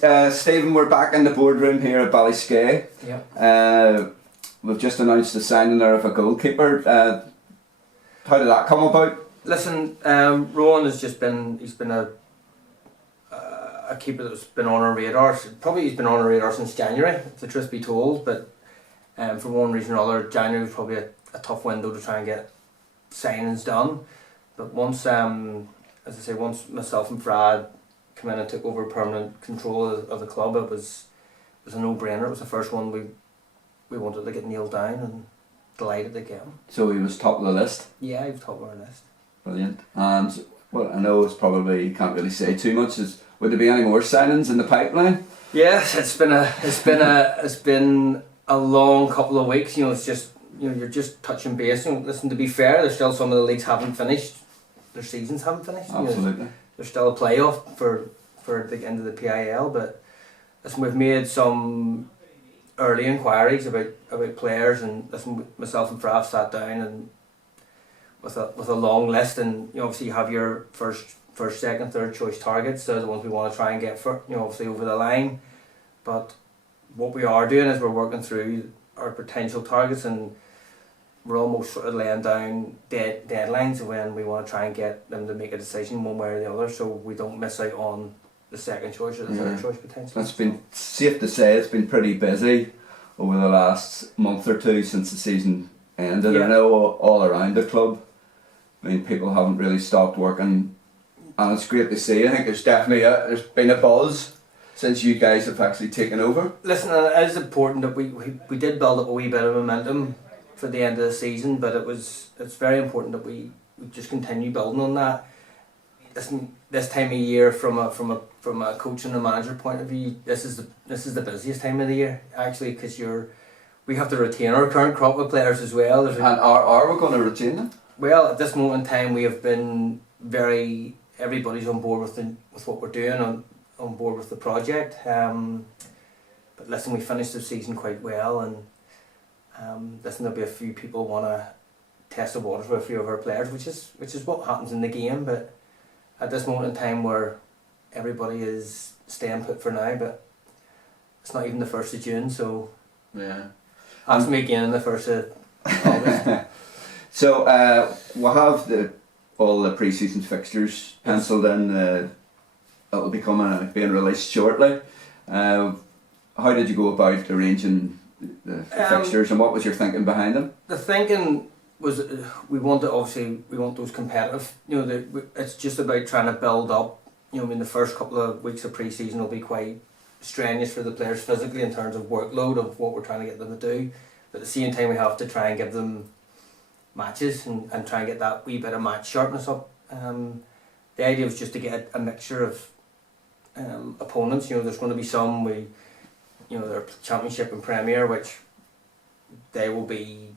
Stephen, we're back in the boardroom here at Ballyskay. Yeah. We've just announced the signing there of a goalkeeper. How did that come about? Listen, Rowan has just been, he's been a keeper that's been on our radar. Probably he's been on our radar since January, if the truth be told, but for one reason or other, January was probably a tough window to try and get signings done. But once, as I say, once myself and Brad come in and took over permanent control of the club, it was a no-brainer. It was the first one we wanted to get nailed down, and delighted to get him. So he was top of the list? Yeah, he was top of our list. Brilliant. And well, I know it's probably, you can't really say too much. Would there be any more signings in the pipeline? Yes, it's been a long couple of weeks. You know, it's just, you know, you're just touching base. You know, listen, to be fair, there's still some of the leagues haven't finished. Their seasons haven't finished. Absolutely. You know, there's still a playoff for the end of the PIL, but listen, we've made some early inquiries about players, and listen, myself and Frav sat down and with a long list, and you know, obviously you have your first, second, third choice targets. They're the ones we want to try and get for, you know, obviously over the line. But what we are doing is we're working through our potential targets, and we're almost sort of laying down deadlines of when we want to try and get them to make a decision one way or the other, so we don't miss out on the second choice or the third choice potentially. It's been safe to say it's been pretty busy over the last month or two since the season ended. Yeah. I know all around the club, I mean, people haven't really stopped working, and it's great to see. I think there's definitely there's been a buzz since you guys have actually taken over. Listen, it is important that we did build up a wee bit of momentum for the end of the season, but it's very important that we just continue building on that. Listen, this time of year, from a coach and a manager point of view, this is the busiest time of the year actually, because we have to retain our current crop of players as well. And are we going to retain them? Well, at this moment in time, we have been everybody's on board with what we're doing, on board with the project. But listen, we finished the season quite well, and listen, there'll be a few people want to test the waters with a few of our players, which is what happens in the game. But at this moment in time, where everybody is staying put for now, but it's not even the 1st of June, so yeah, ask me again on the 1st of August. So we'll have all the pre-season fixtures penciled in. It'll be being released shortly. How did you go about arranging the fixtures, and what was your thinking behind them? The thinking was we want those competitive. You know, it's just about trying to build up. You know, I mean, the first couple of weeks of pre-season will be quite strenuous for the players physically in terms of workload of what we're trying to get them to do. But at the same time, we have to try and give them matches and try and get that wee bit of match sharpness up. The idea was just to get a mixture of opponents. You know, there's going to be some they're Championship and Premier, which they will be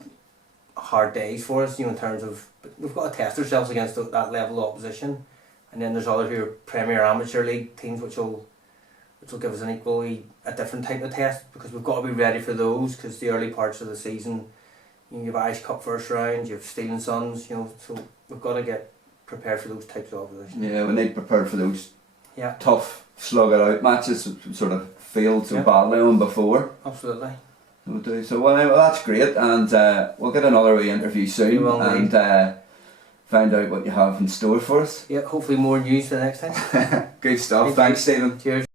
hard days for us. You know, in terms of, but we've got to test ourselves against that level of opposition. And then there's others who are Premier Amateur League teams, which will give us a different type of test, because we've got to be ready for those, because the early parts of the season, you have Irish Cup first round, you have Steel and Sons, you know, so we've got to get prepared for those types of opposition. Yeah, we need prepared for those tough slug it out matches, sort of failed so badly on before. Absolutely. We'll do. So well, that's great, and we'll get another wee interview soon, and find out what you have in store for us. Yeah, hopefully more news the next time. Good stuff. Thanks, Stephen. Cheers.